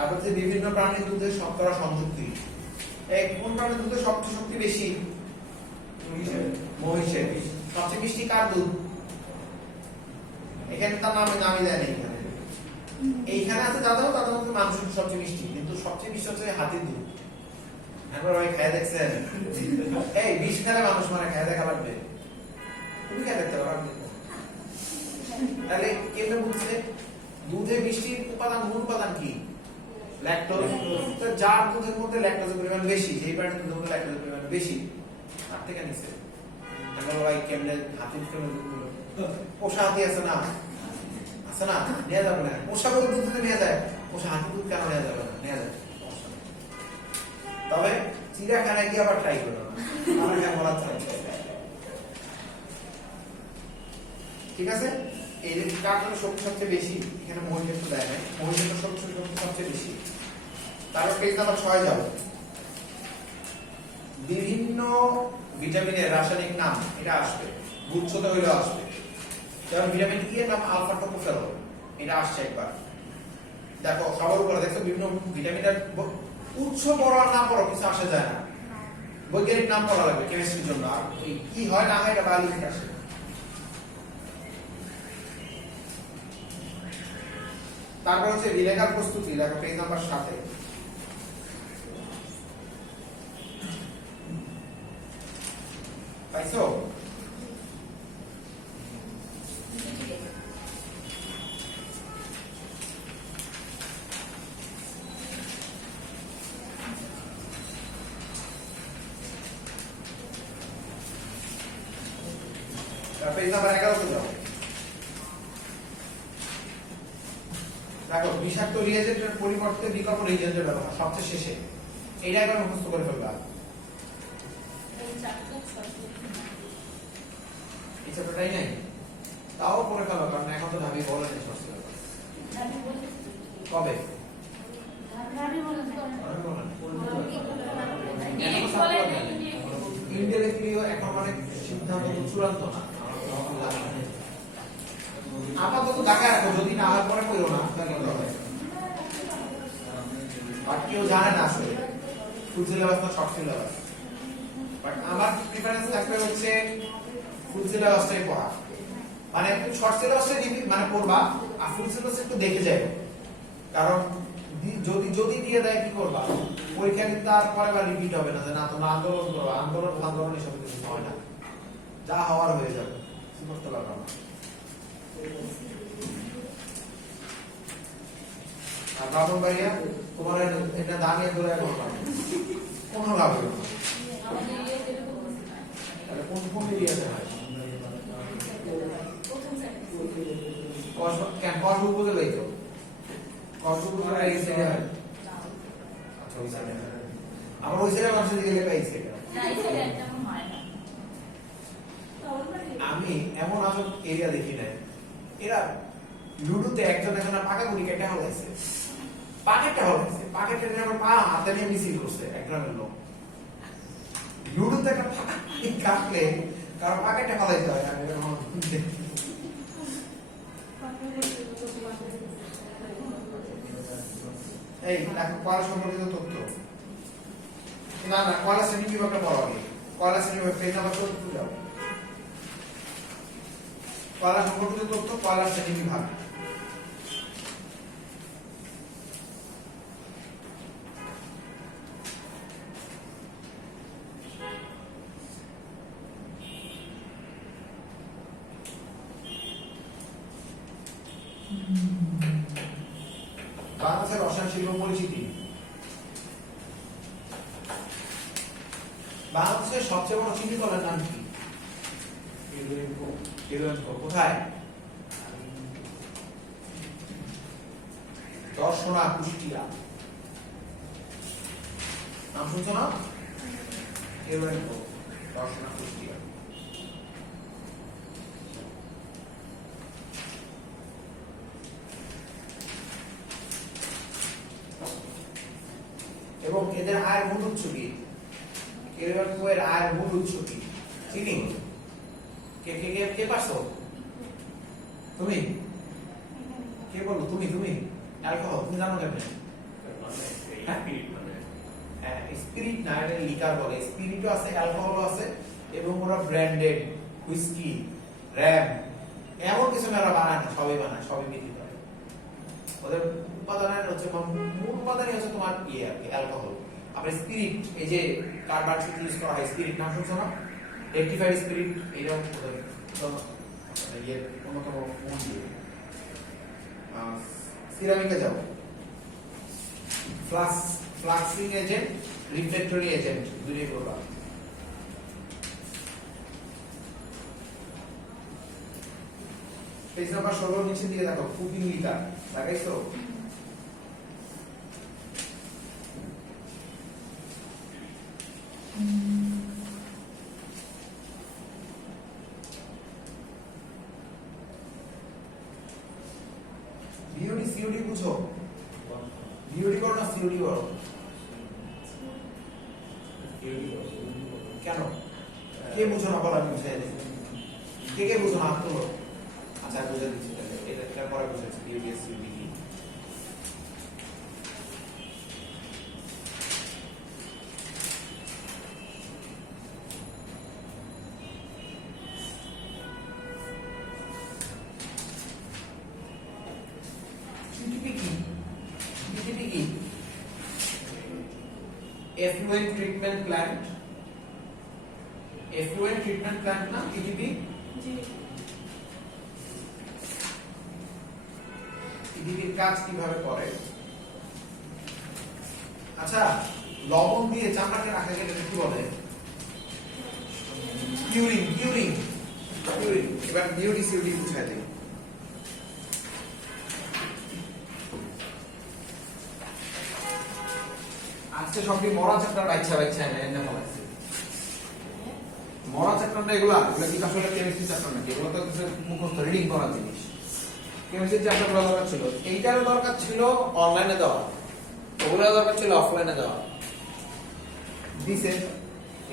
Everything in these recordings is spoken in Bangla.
তারপর হচ্ছে বিভিন্ন প্রাণীর দুধে শর্করা সংযুক্তি। এই কোন প্রাণীর দুধে সবচেয়ে শক্তি বেশি? মহিষের। সবচেয়ে মিষ্টি কার দুধ? এখানে তার নামই দেয় না। এইখানে আছে দাদা, তাদের মধ্যে মানুষের সবচেয়ে মিষ্টি, কিন্তু সবচেয়ে মিষ্টি হচ্ছে হাতির দুধ। একবার ওই খেয়ে দেখছেন? এই বিষ খেলে মানুষ মানে খেয়ে দেখা লাগবে, তুমি খেয়ে দেখতে পারো। তাহলে কেন বুঝছে দুধে মিষ্টির উপাদান, মূল উপাদান কি? ল্যাকটোজ। যার দুধের মধ্যে ল্যাকটোজের পরিমাণ বেশি, যেই প্রাণীর দুধের মধ্যে ল্যাকটোজের পরিমাণ বেশি, তার থেকে নিচ্ছে। আমরা ভাই কেমনে হাতির কেমনে দুধ গুলো, পোষা হাতি আছে না, আছে না, নেওয়া যাবে না। পোষা করে দুধ যদি নেওয়া যায়, পোষা হাতির দুধ কেন নেওয়া যাবে না? নেওয়া যায়। তবে চিড়িয়াখানায় গিয়ে আবার ট্রাই করো না, আমার কেন বলা চাই। ঠিক আছে, এই যে কার জন্য শক্তি সবচেয়ে বেশি, এখানে মহিষের তো দেয় নাই, মহিষের শক্তি সবচেয়ে বেশি। তারপর পেজ নাম্বার 6 যাও। বিভিন্ন ভিটামিনের রাসায়নিক নাম, এটা আসবে, গুচ্ছতে হইলেও আসবে। যেমন ভিটামিন ই এর নাম আলফা টোকোফেরল, এটা আসছে একবার। দেখো সবার উপরে দেখছো বিভিন্ন ভিটামিনের উৎস পড়া না পড়া কিছু আসে যায় না, বৈজ্ঞানিক নাম পড়া লাগবে কেমিস্ট্রির জন্য। আর কি হয় না হয় এটা বায়োলজি থেকে আসে। তারপর হচ্ছে লেখার প্রস্তুতি, দেখো পেজ নাম্বার 7 পাইছো? পেজ নাম্বার 11 যাও। দেখো বিষাক্ত রিয়েজেন্টের পরিবর্তে বিকল্প রিয়েজেন্টের ব্যবহার সবচেয়ে শেষে, এইটা একবার মুখস্থ করে ফেলবা। এই চ্যাপ্টারটাই নাই, তাও পড়ে ফেলো, কারণ এখন তো ভাবি বলে নেই সরষে কবে ইনডিরেক্টলিও এখন অনেক সিদ্ধান্ত চূড়ান্ত না। আপাতত ঢাকা রাখো, যদি না হয় পরে কইরো না, বাট কেউ জানে না আসলে ফুল সিলেবাস না শর্ট সিলেবাস। বাট আমার প্রিফারেন্স থাকবে হচ্ছে ফুল সিলেবাসটাই পড়া, মানে শর্ট সিলেবাসটাই মানে পড়বা, আর ফুল সিলেবাস একটু দেখে যাবে। কারণ যদি দিয়ে দেয় কি করবা, পরীক্ষা কিন্তু তারপরে আবার রিপিট হবে না, যে না তোমরা আন্দোলন করো, আন্দোলন এসব কিছু হয় না, যা হওয়ার হয়ে যাবে, কি করতে পারবা না। আর বাবন ভাইয়া তোমার এটা দাঁড়িয়ে ধরে কোনো লাভ হবে না। কোন এরিয়াতে হয়? কসবো বলে দেখো, কসবো বলে এই সাইডে হয়। আচ্ছা ওই সাইডে আমার ওই সাইডে মানুষের দিকে লেখা এই সাইডে। আমি এমন আসল এরিয়া দেখি নাই। এরা লুডুতে একজন এখন পাকা গুলি কেটে হলাইছে, পাকেটটা হলাইছে, পাকেটের আমার পা হাতে নিয়ে মিছিল করছে এক গ্রামের লোক। লুডুতে একটা পাকা কাটলে কারণ পাকেটটা হলাইতে হয়। এই দেখো কয়লা সম্পর্কিত তথ্য, না কয়লা শ্রেণী বিভাগটা পড়া হবে। কয়লা শ্রেণী বিভাগ পেজ নাম্বার 74 যাও। কয়লা সম্পর্কিত তথ্য, কয়লা শ্রেণী বিভাগ। বাংলাদেশের রসায়ন শিল্প পরিচিতি। বাংলাদেশের সবচেয়ে বড় চিনি কলের নাম কি? কোথায়? দর্শনা, কুষ্টিয়া। নাম শুনছো না? দর্শনা, কুষ্টিয়া। এবং এদের আয়ের মূল উৎস কি? এর আয়ের মূল উৎস কি? চিনি। কে কে কে কে পারছো? তুমি কে বলো? তুমি অ্যালকোহল তুমি জানো কেমনে? স্পিরিট না, এটা লিকার বলে। স্পিরিটও আছে, অ্যালকোহলও আছে, এবং ওরা ব্র্যান্ডেড হুইস্কি, র‍্যাম, এমন কিছু না ওরা বানায় না, সবই বানায়, সবই বিক্রি করে। ওদের উপাদানের হচ্ছে মূল উপাদানই হচ্ছে তোমার ইয়ে আর কি, অ্যালকোহল। আবার স্পিরিট, এই যে কার্বন ইউজ করা হয়, স্পিরিট নাম শুনছো না? রেকটিফাইড স্পিরিট, এটাও ইয়ের অন্যতম মূল দিয়ে। সিরামিকে যাও, ফ্লাক্সিং এজেন্ট, রিফ্লেক্টরি এজেন্ট, দুটোই বলবা। পেজ নাম্বার 16 নিচের দিকে দেখো, কুকিং লিকার লাগাইছো? বিওডি সিওডি বুঝো? বিওডি করো না সিওডি করো? কেন? কে বুঝো না বলো, আমি বুঝাই দিই। কে বুঝো না হাত তোলো। আচ্ছা বুঝে দিচ্ছি, তাহলে এটা পরে বুঝাচ্ছি বিওডি সিওডি কি। effluent treatment plant, effluent treatment plant না PTP? জি। PTPর কাজ কিভাবে করে? আচ্ছা, লবণ দিয়ে চামড়াকে রাখা গেলে কি বলে? Curing, curing, curing. এবার বিওডি সিওডি বুঝাই দেই। আজকে সবই মরা চ্যাপ্টার বাচ্চা বাচ্চা এনে ফলাইছে। মরা চ্যাপ্টারটা এগুলো কি আসলে কেমিস্ট্রি চ্যাপ্টার নাকি? এগুলো তো কিছু মুখস্থ রিডিং করার জিনিস। কেমিস্ট্রি চ্যাপ্টারগুলো দরকার ছিল, এইটারও দরকার ছিল অনলাইনে দেওয়া, ওগুলো দরকার ছিল অফলাইনে দেওয়া দিছে।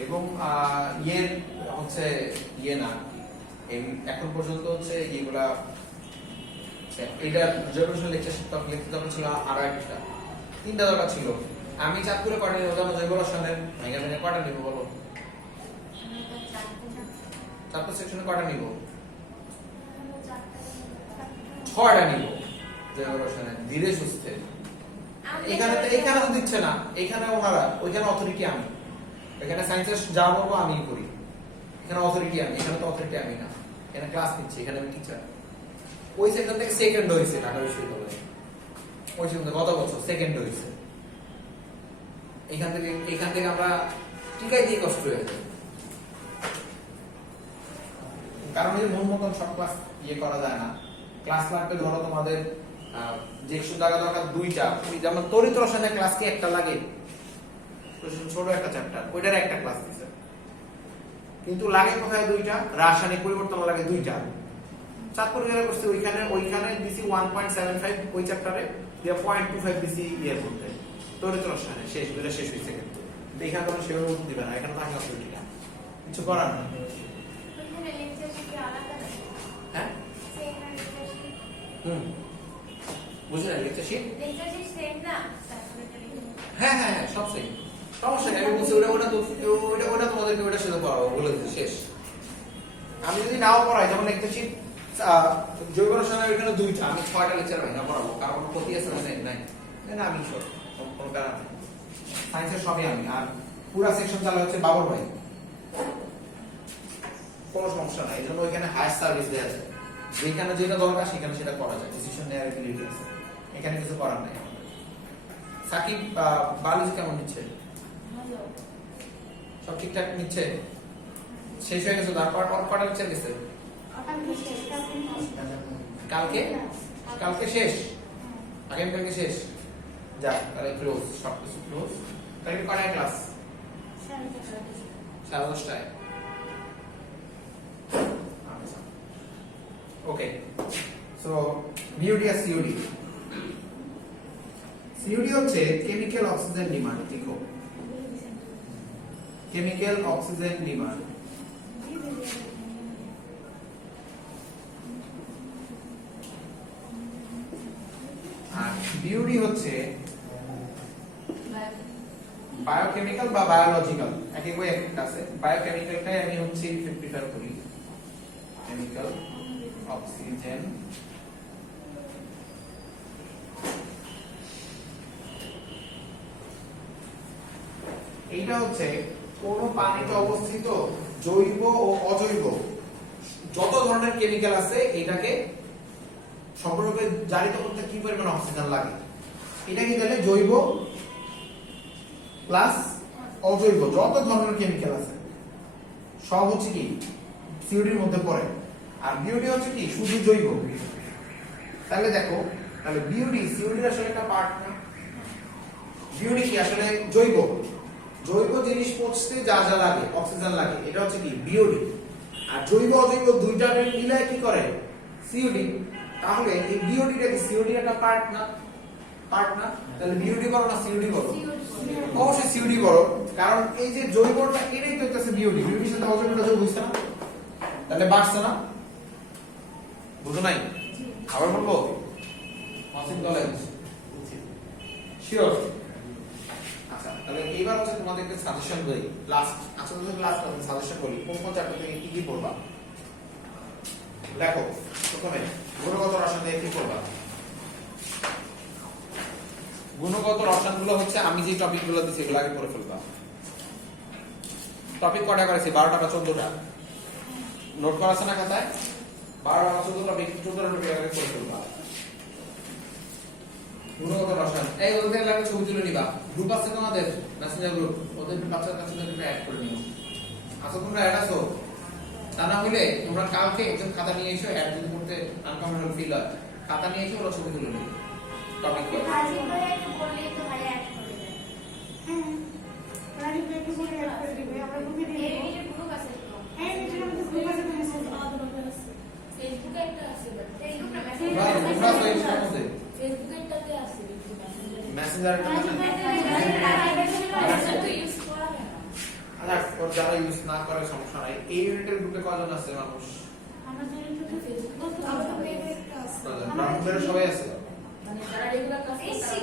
এবং ইয়ের হচ্ছে ইয়ে না, এখন পর্যন্ত হচ্ছে এগুলা এটা জয়প্রকাশ লেকচার লিখতে দরকার ছিল আর একটা, তিনটা দরকার ছিল। আমি চাঁদপুরে কয়টা নিব জানো? জৈব রসায়নের ভাঙা ভেঙে কয়টা নিব বলো? চাঁদপুর সেকশনে কয়টা নিব? 6টা নিব জৈব রসায়নের, ধীরে সুস্থে। এখানে তো দিচ্ছে না, এখানে ওনারা, ওইখানে অথরিটি আমি, এখানে সায়েন্সের যা বলবো আমি করি, এখানে অথরিটি আমি, এখানে তো অথরিটি আমি না, এখানে ক্লাস নিচ্ছি, এখানে আমি টিচার। ওই সেকশন থেকে সেকেন্ড হয়েছে ঢাকা বিশ্ববিদ্যালয়ে, ওই সেকশন গত বছর সেকেন্ড হয়েছে। এখান থেকে আমরা টিকাই দিয়ে কষ্ট হয়ে যায়, কারণ এই মন মতন সব ক্লাস ইয়ে করা যায় না। ক্লাস লাগবে ধরো তোমাদের যে জায়গা দরকার 2টা, যেমন তড়িৎ রসায়নের ক্লাস কি একটা লাগে? ছোট একটা চ্যাপ্টার, ওইটার একটা ক্লাস দিছে, কিন্তু লাগে কোথায় 2টা? রাসায়নিক পরিবর্তন লাগে 2টা। চাঁদপুর গেলে করছে ওইখানে দিছি 1.75 ওই চ্যাপ্টারে, দিয়ে 0.25 দিছি ইয়ের মধ্যে তড়িৎ রসায়নে, শেষ দুইটা শেষ হয়েছে। কিন্তু এখানে কোনো সেভাবে উত্তর দিবে না, এখানে তো আগে অসুবিধা কিছু করার না। হ্যাঁ বুঝলেন লেকচার শিট? হ্যাঁ হ্যাঁ হ্যাঁ সব সেম, সমস্যা নেই। আমি বলছি ওটা তোমাদেরকে ওটার সাথে পড়াবো বলে দিচ্ছি, শেষ। আমি যদি নাও পড়াই, যেমন লেকচার শিট জৈব রসায়নের এখানে 2টা, আমি 6টা লেকচার ভাঙা পড়াবো, কারণ ক্ষতি আছে না? নাই না, আমি সব কোনো কারণ নেই। সায়েন্সের সবই আমি, আর পুরা সেকশন চালা হচ্ছে বাবর ভাই, কোনো সমস্যা নাই। এই জন্য ওইখানে হায়ার সার্ভিস দেওয়া যায়, যেখানে যেটা দরকার সেখানে সেটা করা যায়, ডিসিশন নেওয়ার এবিলিটি আছে, এখানে কিছু করার নাই। সাকিব বায়োলজি কেমন নিচ্ছে? সব ঠিকঠাক নিচ্ছে? শেষ হয়ে গেছে? তারপর কটা লেকচার গেছে? কালকে শেষ, আগামীকালকে শেষ। যাক, তাহলে ক্লোজ, সব কিছু ক্লোজ। কালকে কটায় ক্লাস? 10:30টায়। ওকে, সো বিওডি আর সিওডি। সিওডি হচ্ছে কেমিক্যাল অক্সিজেন ডিমান্ড। দেখো, কেমিক্যাল অক্সিজেন ডিমান্ড। আর বিওডি হচ্ছে বায়োকেমিক্যাল বা বায়োলজিক্যাল একই বই একটা আছে বায়োকেমিক্যালটাই আমি হচ্ছে প্রিফার করি কেমিক্যাল অক্সিজেন এইটা হচ্ছে কোন পানিতে অবস্থিত জৈব ও অজৈব যত ধরনের কেমিক্যাল আছে এটাকে সম্পূর্ণরূপে জারিত করতে কি পরিমাণ অক্সিজেন লাগে এটা কি তাহলে জৈব প্লাস অজৈব যত ধরনের কেমিক্যাল আছে সব হচ্ছে কি সিওডির মধ্যে পড়ে আর বিওডি হচ্ছে কি শুধু জৈব তাহলে দেখো তাহলে বিওডি সিওডির আসলে একটা পার্ট না বিওডি কি আসলে জৈব জৈব জিনিস পচতে যা যা লাগে অক্সিজেন লাগে এটা হচ্ছে কি বিওডি আর জৈব অজৈব দুইটা মিলে কি করে সিওডি তাহলে এই বিওডিটা কি সিওডির একটা পার্ট না তাহলে বিওডি বড় না সিওডি বড় অবশ্যই সিওডি বড় কারণ এই যে জৈবটা এটাই তো হচ্ছে বিওডি বিওডির সাথে অজৈবটা যোগ হইছে না তাহলে বাড়ছে না বুঝো নাই আবার বলবো মাসিক কলেজ শিওর আচ্ছা তাহলে এইবার হচ্ছে তোমাদেরকে সাজেশন দেই লাস্ট আসলে লাস্ট সাজেশন বলি কোন কোন চ্যাপ্টার থেকে কি কি পড়বা দেখো প্রথমে গুণগত রসায়ন থেকে কি পড়বা গুণগত রসায়নগুলো হচ্ছে আমি যে টপিকগুলো দিছি এগুলো আগে পড়ে ফেলবা টপিক কয়টা করেছি 12টা বা 14টা নোট করা আছে না খাতায় 12টা বা 14টা 14টা টপিক আগে পড়ে ফেলবা গুণগত রসায়ন এই ওদের লাগে ছবি তুলে নিবা গ্রুপ আছে তোমাদের মেসেঞ্জার গ্রুপ ওদের বাচ্চাদের কাছে তোমরা অ্যাড করে নিও আচ্ছা তোমরা অ্যাড আছো তা না হলে তোমরা কালকে একজন খাতা নিয়ে এসো অ্যাড যদি করতে আনকমফোর্টেবল ফিল হয় খাতা নিয়ে এসো ওরা ছবি তুলে নিও টপিক করে ভাজি করে একটু বললে তো ভাই অ্যাড করে দেবে হ্যাঁ রাজি করে একটু বলে অ্যাড করে দিবে আমরা গ্রুপে দিয়ে দেব এই গ্রুপ আছে তো হ্যাঁ নিচে আমাদের গ্রুপ আছে তো মেসেজ আছে ফেসবুকে একটা আছে বাট ফেসবুকে মেসেজ আছে ফেসবুকেটাতে আছে মেসেঞ্জারে তো ইউজ করা হয় না আচ্ছা ওর যারা ইউজ না করে সমস্যা নাই এই ইউনিটের গ্রুপে কয়জন আছে মানুষ আমাদের ইউটিউবে ফেসবুক তো আমাদের একটা আছে আমাদের সবাই আছে মানে যারা রেগুলার ক্লাস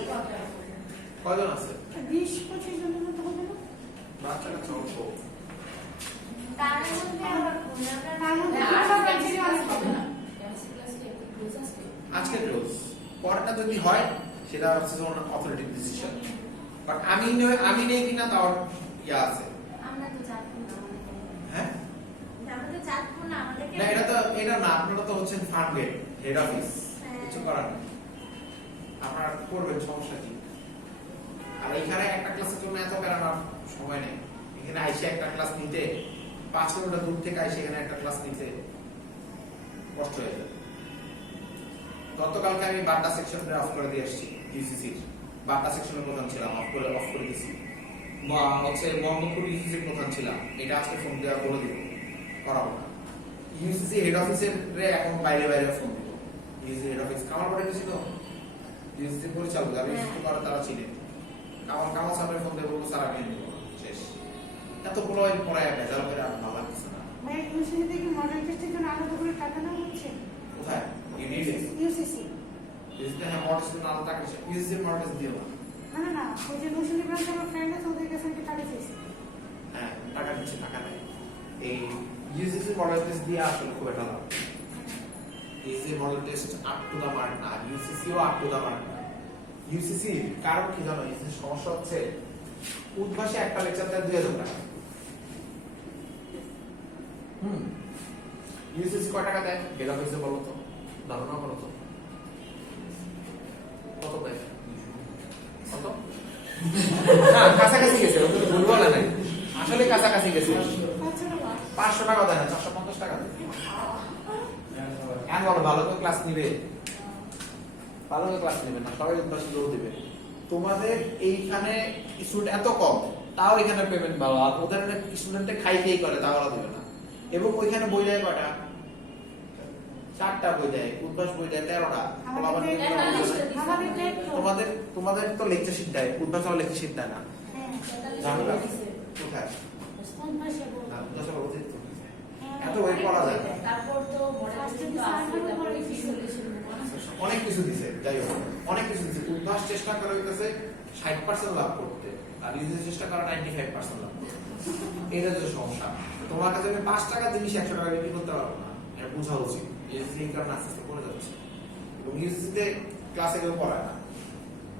করতে কয়জন আছে 20-25 জনের মতো হবে না বাচ্চারা ছোট তার মধ্যে আবার তার মধ্যে হবে না কেমিস্ট্রি ক্লাসে একটু ক্লোজ আছে আজকে ক্লোজ পরটা যদি হয় সেটা হচ্ছে অথরিটি ডিসিশন বাট আমি নেই কিনা তাও ইয়া আছে আমরা তো জানবো না হ্যাঁ আমরা তো জানবো না আমাদের না এটা না আপনারা তো হচ্ছেন ফার্ম গেট হেড অফিস কিছু করার নেই আপনারা করবেন সমস্যা কি আর এখানে একটা ক্লাসের জন্য এত বেড়ানোর সময় নেই এখানে আইসে একটা ক্লাস নিতে 5 কিলোমিটার দূর থেকে আইসে এখানে একটা ক্লাস নিতে কষ্ট হয়ে যায় গতকালকে আমি বাড্ডা সেকশনটা অফ করে দিয়ে আসছি ইউসিসির বাড্ডা সেকশনের প্রধান ছিলাম অফ করে দিয়েছি বা হচ্ছে মোহাম্মদপুর ইউসিসির প্রধান ছিলাম এটা আজকে ফোন দেওয়া বলে দিব করাবো না ইউসিসি হেড অফিসের এখন বাইরে ফোন দিব ইউসিসি হেড অফিস কামাল পড়ে গেছিল ইউসিসি পরিচালক যারা ইউসিসি করে তারা ছিলেন কামাল সাহেবের ফোন দিয়ে বলবো স্যার আমি নিব শেষ এতগুলো পড়ায় ভেজাল করে আর ভালো লাগছে না ভাই ইউসিসি থেকে মডেল টেস্টের জন্য আলাদা করে টাকা না হচ্ছে কোথায় ইউনিটে ইউসিসি ইউসিসি হ্যাঁ মডেল টেস্ট আলাদা টাকা ইউসিসি মডেল টেস্ট দিও না না ওই যে নৌশনী ব্রাঞ্চে আমার ফ্রেন্ড আছে ওদের কাছে আমি টাকা চাইছি হ্যাঁ টাকা দিচ্ছে টাকা নেই এই ইউসিসি মডেল টেস্ট দিয়ে আসলে খুব একটা লাভ UCC model test up to the mark না ইউসিসিও আপ টু দা মার্ক না ইউসিসি কারণ কি জানো ইউসিসি সমস্যা হচ্ছে উদ্ভাসে একটা লেকচার দেয় 2000 টাকা ইউসিসি কয় টাকা দেয় হেড অফিসে বলো তো ধারণা করো তো কত দেয় কত না কাছাকাছি গেছে ভুল বলে নাই আসলে কাছাকাছি গেছে 500 টাকা দেয় না 450 টাকা দেয় বলো ভালো করে ক্লাস নিবে ভালো করে ক্লাস নেবে না সবাই উদ্ভাসী লোক দিবে তোমাদের এইখানে স্টুডেন্ট এত কম তাও এখানে পেমেন্ট ভালো আর ওদের স্টুডেন্টে খাইতেই করে তাও ওরা দিবে না এবং ওইখানে বই দেয় কয়টা 4টা বই দেয় উদ্ভাস বই দেয় 13টা তোমাদের তো লেকচার শিট দেয় উদ্ভাস আমার লেকচার শিট দেয় না জানো না কোথায় এত বই পড়া যায় তারপর তো মডেল টেস্ট তো আছে তারপর অনেক কিছু দিছে, যাই হোক অনেক কিছু দিছে। উদ্ভাস চেষ্টা করা হইতেছে 60% লাভ করতে, আর ইউজেস চেষ্টা করা 95% লাভ করতে। এটা হচ্ছে সমস্যা। তোমার কাছে আমি 5 টাকা জিনিস 100 টাকা বিক্রি করতে পারবো না, এটা বোঝা উচিত। এই কারণে আস্তে আস্তে পড়ে যাচ্ছে। এবং ইউজিসিতে ক্লাসে কেউ পড়ায় না,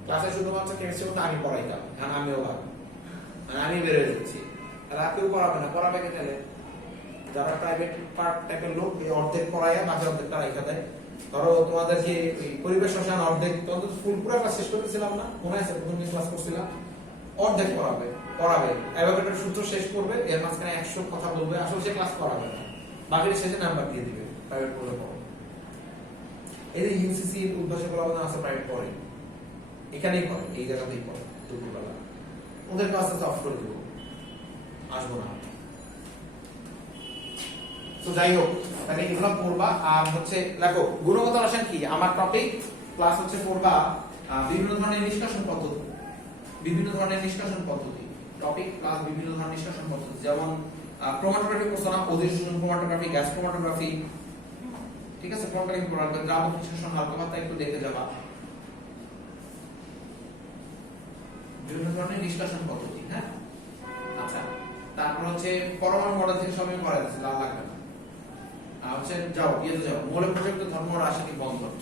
ক্লাসে শুধুমাত্র কেমিস্ট্রি মতো আমি পড়াইতাম, কারণ আমিও ভাগ, মানে আমি বেড়ে যাচ্ছি। আর কেউ পড়াবে না, পড়াবে কে তাহলে? যারা প্রাইভেট পার্ট টাইপের লোক, এই অর্ধেক পড়াইয়া বাকি অর্ধেকটা রাইখা দেয়। ধরো তোমাদেরকে পরিবেশ রসায়ন অর্ধেক, তখন ফুল পুরো ক্লাস শেষ করেছিলাম না, মনে আছে প্রথম দিন ক্লাস করছিলাম? অর্ধেক পড়াবে অ্যাভোগাড্রোর সূত্র শেষ করবে, এর মাঝখানে 100 কথা বলবে, আসলে সে ক্লাস করাবে না, বাকির শেষে নাম্বার দিয়ে দিবে। প্রাইভেট পড়লে পড়ো। এই যে ইউসিসি উদ্ভাসে পড়ানো আছে প্রাইভেট পড়ে, এখানেই পড়ে, এই জায়গাতেই পড়ে দুপুরবেলা। ওদের ক্লাস অফ করে দেবো, আসবো না। তো যাই হোক, মানে এগুলো পড়বা। আর হচ্ছে দেখো গুণগত রসায়ন কি আমার টপিক, প্লাস হচ্ছে পড়বা বিভিন্ন ধরনের নিষ্কাশন পদ্ধতি, বিভিন্ন ধরনের নিষ্কাশন পদ্ধতি টপিক প্লাস বিভিন্ন ধরনের নিষ্কাশন পদ্ধতি, যেমন ক্রোমাটোগ্রাফি করছো না, পজিশন ক্রোমাটোগ্রাফি, গ্যাস ক্রোমাটোগ্রাফি, ঠিক আছে? ক্রোমাটোগ্রাফি পড়াবে, দ্রাবক নিষ্কাশন হালকা পাতলা একটু দেখে যাবা, বিভিন্ন ধরনের নিষ্কাশন পদ্ধতি। হ্যাঁ, আচ্ছা। তারপর হচ্ছে পরমাণু মডেল থেকে সবই করা যাচ্ছে, লাল লাগবে না। হচ্ছে যাও ইয়েতে যাও, মৌলিক প্রযুক্ত ধর্ম ও রাসায়নিক বন্ধন,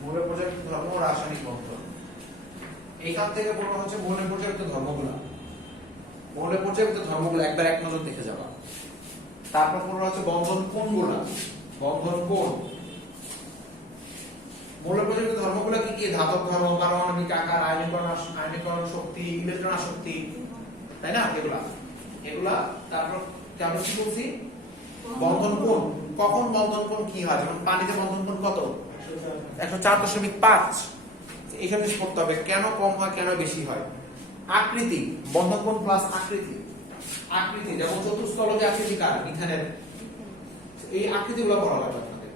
মৌলিক প্রযুক্ত ধর্ম ও রাসায়নিক বন্ধন। এইখান থেকে পড়বা হচ্ছে মৌলিক প্রযুক্ত ধর্মগুলা, মৌলিক প্রযুক্ত ধর্মগুলা একবার এক নজর দেখে যাবা। তারপর পড়বা হচ্ছে বন্ধন কোণগুলা, বন্ধন কোণ। মৌলিক প্রযুক্ত ধর্মগুলা কি কি? ধাতব ধর্ম, পারমাণবিক আকার, আয়নীকরণ শক্তি, ইলেকট্রন আসক্তি, তাই না? এগুলা। তারপর কেমন কি বলছি? বন্ধন কোণ, কখন বন্ধন কোণ কি হয়? যেমন পানিতে বন্ধন কোণ কত? 104.5। এখানে পড়তে হবে কেন কম হয়, কেন বেশি হয়। আকৃতি, বন্ধন কোণ প্লাস আকৃতি, আকৃতি যেমন চতুস্তলকে আকৃতিকার ইথানের, এই আকৃতিগুলো পড়া লাগবে আপনাদের।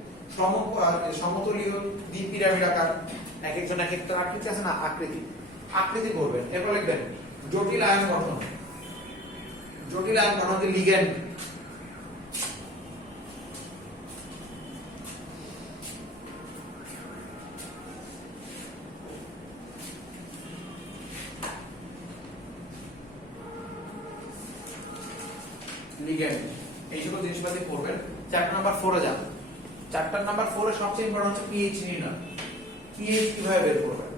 সমতলীয় দ্বি পিরামিড আকার, এক একজন এক একটা আকৃতি আছে না, আকৃতি, আকৃতি করবেন। এরপর লিখবেন জটিল আয়ন গঠন, জটিল আয়ন গঠন হচ্ছে লিগ্যান্ড, লিগ্যান্ড, এই সকল জিনিসপাতি পড়বেন। চ্যাপ্টার নাম্বার 4 এ যান। চ্যাপ্টার নাম্বার 4 এ সবচেয়ে ইম্পর্টেন্ট হচ্ছে পিএইচ নির্ণয়, পিএইচ কিভাবে বের করবেন।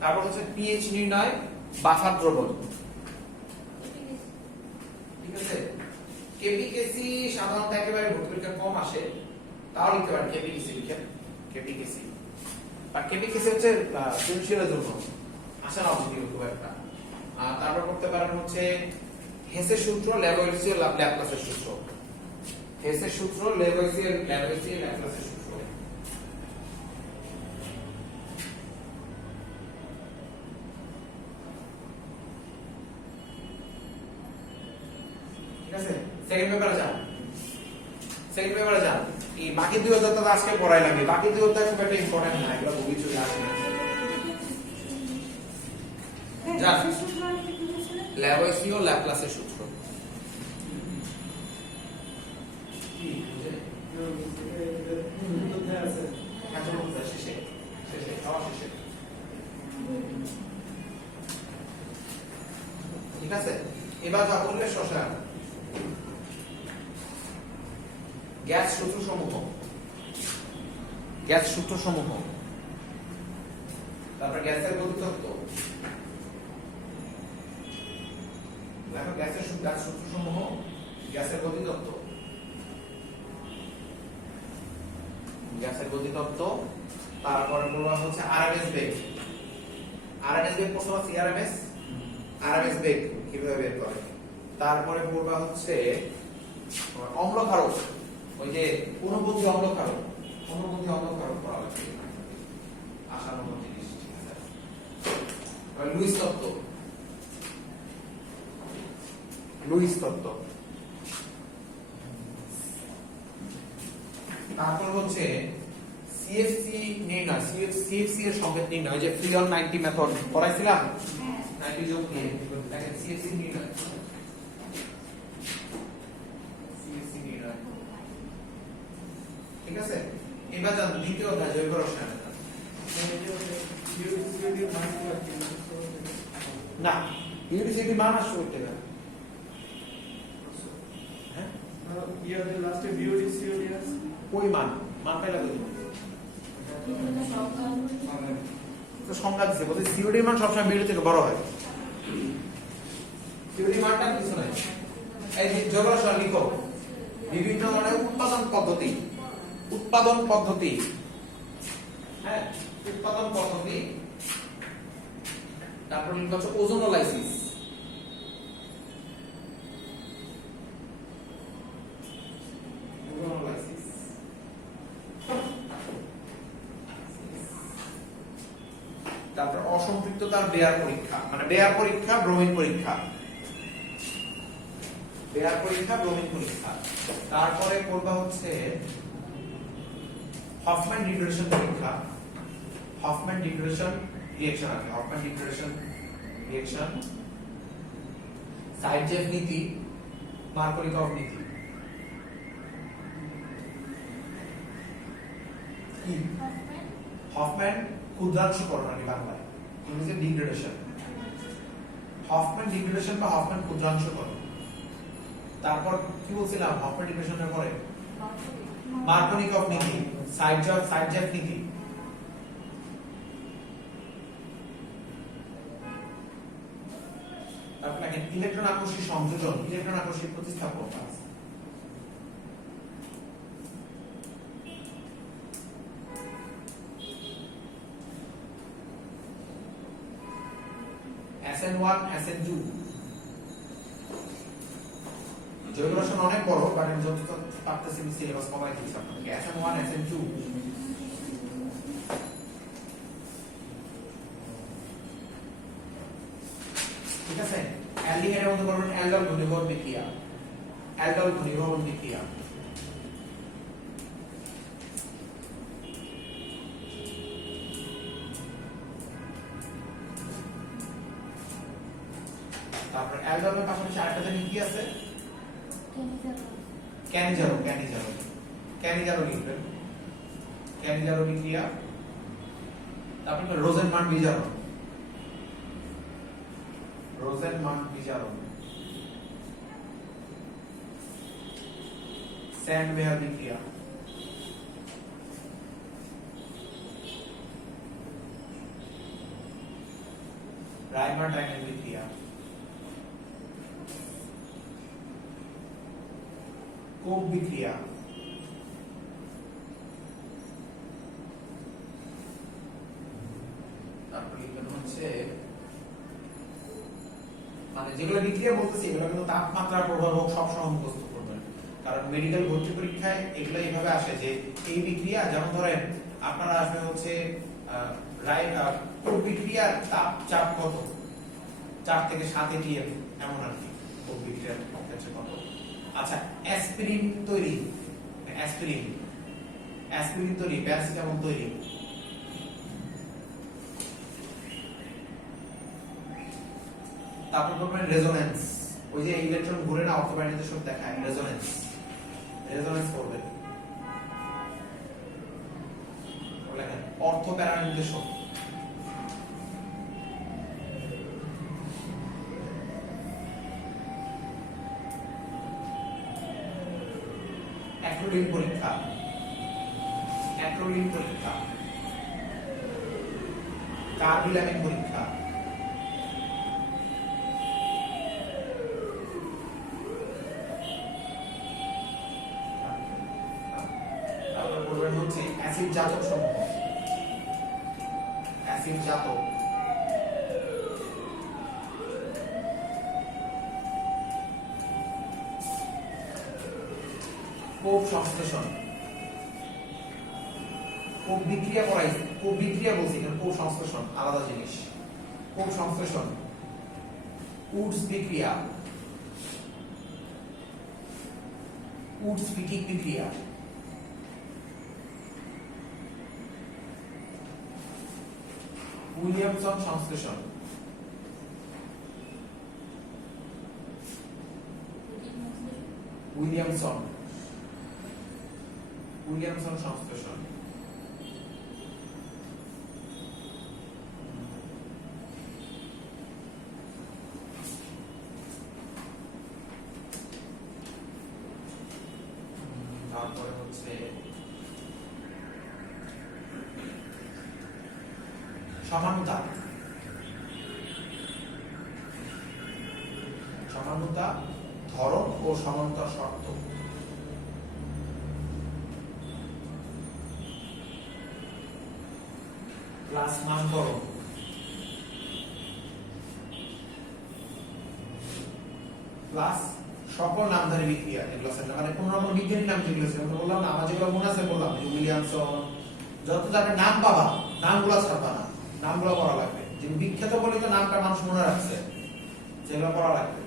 তারপর হচ্ছে পিএইচ নির্ণয়, বাফার দ্রবণ, ঠিক আছে? কেপিকেসি সাধারণত একেবারে ভর্তি পরীক্ষা কম আসে, তাও লিখতে পারেন কেপিকেসি, লিখেন কেপিকেসি। আর কেপিকেসি হচ্ছে সৃজনশীলের জন্য আসে না অবধি খুব একটা। আর তারপর করতে পারেন হচ্ছে হেসের সূত্র, ল্যাভোইসিয়ার ল্যাপ্লাসের সূত্র, হেসের সূত্র, ল্যাভোইসিয়ার ল্যাপ্লাসের সূত্র। ঠিক আছে? সেকেন্ড পেপারে যান, সেকেন্ড পেপারে যান। এই বাকি দুই অধ্যায় তো আজকে পড়াই লাগবে, বাকি দুই অধ্যায় খুব একটা ইম্পর্টেন্ট না, এগুলো বই চলে আসে না। যান, ল্যাভোইসিয়ার ল্যাপ্লাসের সূত্র ঠিক আছে? এবার যা বললে শশা গ্যাস সূত্র সমূহ, গ্যাস সূত্র সমূহ, তারপর গ্যাসের গতিতত্ত্ব, দেখো গ্যাসের সূত্র সমূহ, গ্যাসের গতিতত্ত্ব, গ্যাসের গতিতত্ত্ব। তারপরে বলা হচ্ছে আরএমএস বেগ, আরএমএস বেগ প্রশ্ন আছে, আরএমএস বেগ কিভাবে বের করে। তারপরে পড়বা হচ্ছে অম্ল ক্ষারক, ওই যে অনুবন্ধী অম্ল ক্ষারক, অনুবন্ধী অম্ল ক্ষারক পড়া লাগবে, আশানুরূপ জিনিস, ঠিক আছে? লুইস তত্ত্ব, লুইস তত্ত্ব। তারপর হচ্ছে সিএফসি নির্ণয়, সিএফসি এর সংকেত নির্ণয়, যে ফ্রিয়ন 90 মেথড পড়াইছিলাম, 90 যোগ নিয়ে দেখেন সিএফসি নির্ণয়, সিএফসি নির্ণয়, ঠিক ঠিক আছে? এবার জান দ্বিতীয় অধ্যায় জৈব রসায়ন। না, ইউনিসিটি মান আসবে করতে না। হ্যাঁ? ইয়াদের লাস্টে বিওডি সিওডি আছে। ওই মান পাইলা কই? তো সংজ্ঞা দিছে বলতে সিওডি মান সবসময় বিডি থেকে বড় হয়। সিওডি মানটা কিছু নাই। এই যে জৈব রসায়ন লিখো। বিভিন্ন ধরনের উৎপাদন পদ্ধতি। হ্যাঁ, উৎপাদন পদ্ধতি। তারপর লিখবা হচ্ছে ওজোনোলাইসিস। তারপর অসম্পৃক্ততার বেয়ার পরীক্ষা, মানে বেয়ার পরীক্ষা, ব্রোমিন পরীক্ষা। তারপরে করবা হচ্ছে হফম্যান ডিগ্রেডেশন পরীক্ষা। হফম্যান ডিগ্রেডেশন রিঅ্যাকশন আছে। হফম্যান ডিগ্রেডেশন রিঅ্যাকশন, সাইডজেফ নীতি, মার্কোনিকভ নীতি। কি হফম্যান ক্ষুদ্রাংশকরণ মানে বাংলায়, ইংরেজিতে ডিগ্রেডেশন। হফম্যান ডিগ্রেডেশন বা হফম্যান ক্ষুদ্রাংশকরণ। তারপর কি বলছিলাম হফম্যান ডিগ্রেডেশনের পরে মার্কোনিকভ নীতি, সাইডজেফ নীতি। তারপর ইলেকট্রন আকর্ষী সংযোজন, ইলেকট্রন আকর্ষী প্রতিস্থাপন। SN1 SN2 জৈব রসায়ন অনেক বড়, বাট আমি যত পারতেছি সিলেবাস কমাই দিচ্ছি আপনাদেরকে। SN1 SN2 ঠিক আছে। অ্যালডিহাইডের মধ্যে করবেন অ্যালডল ঘনীভবন বিক্রিয়া, অ্যালডল ঘনীভবন বিক্রিয়া। তারপর অ্যালডলের পাশাপাশি আরেকটা জানি কি আছে, ক্যানিজারো লিখবেন, ক্যানিজারো বিক্রিয়া। তারপর রোজেনমান বিজারণ, স্যান্ডওয়্যার বিক্রিয়া। রাইমার ট্রায়াঙ্গেল বিক্রিয়া। কোক বিক্রিয়া। তারপর লিখবেন হচ্ছে মানে যেগুলো বিক্রিয়া বলতেছি এগুলো কিন্তু তাপমাত্রার প্রভাবক সবসময় মুখস্থ করবেন, কারণ মেডিকেল ভর্তি পরীক্ষায় এগুলো এইভাবে আসে যে এই বিক্রিয়া, যেমন ধরেন আপনারা আসবে হচ্ছে কোক বিক্রিয়ার চাপ কত, 4 থেকে 7 atm এমন আর কি কোক বিক্রিয়ার ক্ষেত্রে কত। আচ্ছা, অ্যাসপিরিন তৈরি, প্যারাসিটামল তৈরি। তারপর করবেন রেজোন্যান্স, ওই যে ইলেকট্রন ঘুরে না অর্থোপ্যারানির্দেশক দেখায়, রেজোন্যান্স করবেন। লেখেন অর্থোপ্যারানির্দেশক। অ্যাক্রোলিন পরীক্ষা, কার্বিলামিন পরীক্ষা। তারপর করবেন হচ্ছে অ্যাসিড জাতক সমূহ, অ্যাসিড জাতক। কোক সংশ্লেষণ, কোক বিক্রিয়া করাইছে, কোক বিক্রিয়া বলছি না, কোক সংশ্লেষণ আলাদা জিনিস। কোক সংশ্লেষণ, উডস বিক্রিয়া, উডস ফিটিক বিক্রিয়া। উইলিয়ামসন সংশ্লেষণ, উইলিয়ামসন সংশ্লেষণ। তারপরে হচ্ছে সমানুতা, সমানুতা ধরন ও সমানতার শর্ত। ক্লাস নামকরণ, প্লাস সকল নামধারী বিক্রিয়া যেগুলো আছে, মানে কোন রকম বিজ্ঞানী নাম যেগুলো আছে আমরা বললাম না, আমার যেগুলো মনে আছে বললাম যে উইলিয়ামসন, যত যাদের নাম পাবা নামগুলো ছাড়বা না, নামগুলো পড়া লাগবে। যে বিখ্যাত বলে তো নামটা মানুষ মনে রাখছে, যেগুলো পড়া লাগবে।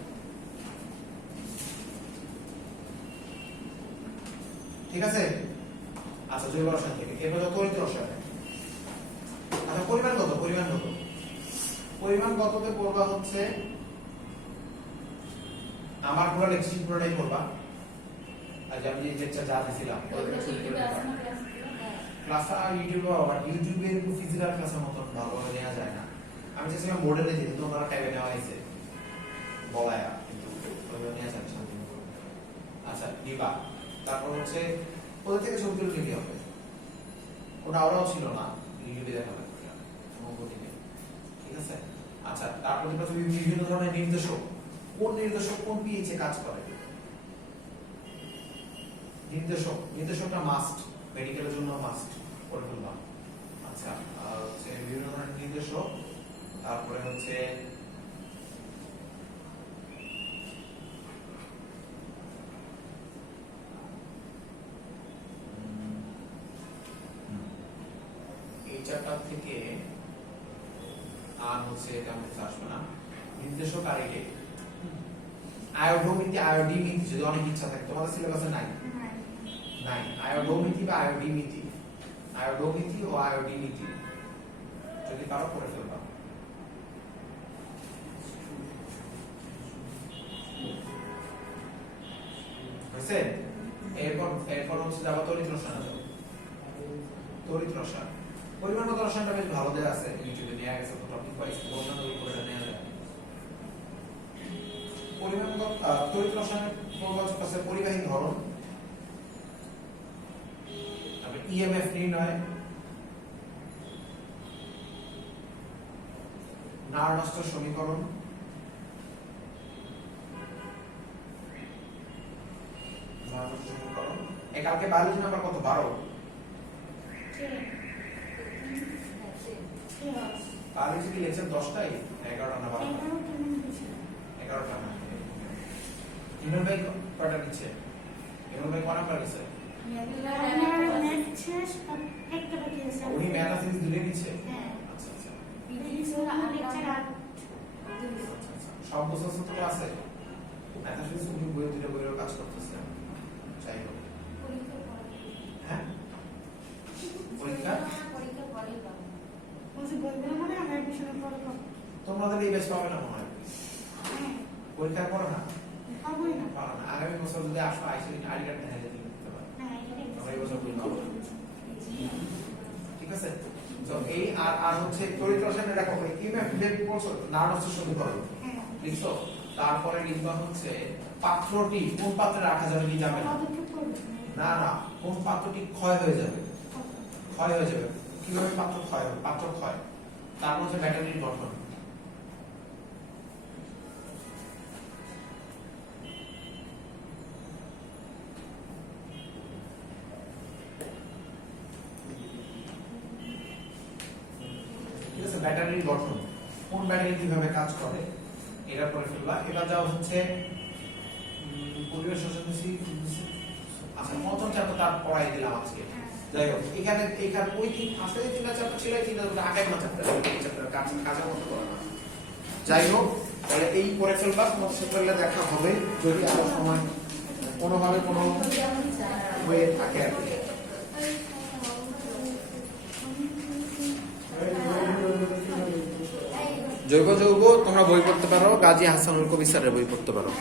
ঠিক আছে? আচ্ছা, জৈব রসায়ন থেকে এরপর তড়িৎ রসায়ন। আচ্ছা, পরিমাণগত, পরিমাণগততে পড়বা হচ্ছে আমার পুরো লেকচার পুরোটাই পড়বা। আজ আমি যে লেকচার যা দিছিলাম ক্লাস ইউটিউবে, আবার ইউটিউবের ফিজিক্যাল ক্লাসের মতন ভালোভাবে নেওয়া যায় না। আমি চেয়েছিলাম বোর্ডে নিয়ে যেতে, তোমরা ট্যাবে নেওয়া হয়েছে বলায়া, কিন্তু ওইভাবে নেওয়া যায় না। আচ্ছা, নিবা। তারপর হচ্ছে ওদের থেকে ছবি তুলে নিতে হবে, ওটা ওরাও ছিল না, ইউটিউবে দেখা লাগবে। ঠিক আছে? আচ্ছা, তারপর যেটা হচ্ছে বিভিন্ন ধরনের নির্দেশক, কোন নির্দেশক কোন পিএইচে কাজ করে। নির্দেশকটা মাস্ট, মেডিকেলের জন্য মাস্ট করে ফেললাম। আচ্ছা, আর হচ্ছে বিভিন্ন ধরনের নির্দেশক, তারপরে হচ্ছে এই চ্যাপ্টার থেকে আর হচ্ছে এটা আমি আসবে না, নির্দেশক আর এটাই আয়োডোমিতি, আয়োডিমিতি যদি অনেক ইচ্ছা থাকে, তোমাদের সিলেবাসে নাই, আয়োডোমিতি বা আয়োডিমিতি, আয়োডোমিতি ও আয়োডিমিতি যদি কারো করে ফেলবা। হয়েছে? এরপর হচ্ছে যাবা তড়িৎ রসায়ন। তড়িৎ রসায়ন, পরিমাণগত রসায়নটা বেশ ভালো দেয়া আছে, ইউটিউবে নেওয়া গেছে, তো টপিক ওয়াইজ বর্ণনার উপরে নেওয়া যায়। পরিমাণগত তড়িৎ রসায়নের প্রবাচক আছে পরিবাহী ধরন, তারপরে ইএমএফ নির্ণয়, নার্নস্টের সমীকরণ, কালকে বায়োলজি নাম্বার কত? 12। বায়োলজি কি লেকচার 10টাই 11টা না 12টা? 11টা না। ইমন ভাই কয়টা নিচ্ছে? ইমন ভাই কোন নাম্বার নিচ্ছে? উনি ম্যাথ আর ফিজিক্স দুটোই নিচ্ছে। আচ্ছা আচ্ছা, সব বুঝতেছ তো ক্লাসে? ম্যাথ আর ফিজিক্স উনি বই দুটো বইয়ের কাজ করতেছে। যাই হোক, হ্যাঁ পরীক্ষা তোমাদের এই বেশ পাবে না মনে হয়, পরীক্ষার পরে না পাবে না। আগামী বছর যদি আসো আইসি আইডি কার্ড দেখা যেতে পারে, আমরা এই বছর বই পাবো। ঠিক আছে? তো এই আর হচ্ছে তড়িৎ রসায়নে দেখো ইএমএফ বের করছো, নার্নস্টের সমীকরণ লিখছো, তারপরে লিখবা হচ্ছে পাত্রটি কোন পাত্রে রাখা যাবে কি যাবে না, না কোন পাত্রটি ক্ষয় হয়ে যাবে, কিভাবে পাত্র ক্ষয় হবে, পাত্র ক্ষয়। তারপর হচ্ছে ব্যাটারির গঠন, ঠিক আছে? ব্যাটারির গঠন, কোন ব্যাটারি কিভাবে কাজ করে, এটা পরে ফেলবা। এবার যাও হচ্ছে পরিবেশ শোষণ। আচ্ছা, প্রথম চ্যাপ্টার তার পড়াই দিলাম আজকে। যাই হোক, এখানে ওই ফার্স্টে যে 3টা চ্যাপ্টার ছিল, এই 3টা আগামী চ্যাপ্টার, এই চ্যাপ্টার কাজের মতো করে না। যাই হোক, তাহলে এই পড়ে ফেলবা, তোমার সাথে দেখা হবে যদি আরো সময় কোনোভাবে কোনো হয়ে থাকে আর কি। জৈব যৌগ তোমরা বই পড়তে পারো, গাজী হাসানুল কবির স্যারের বই পড়তে পারো।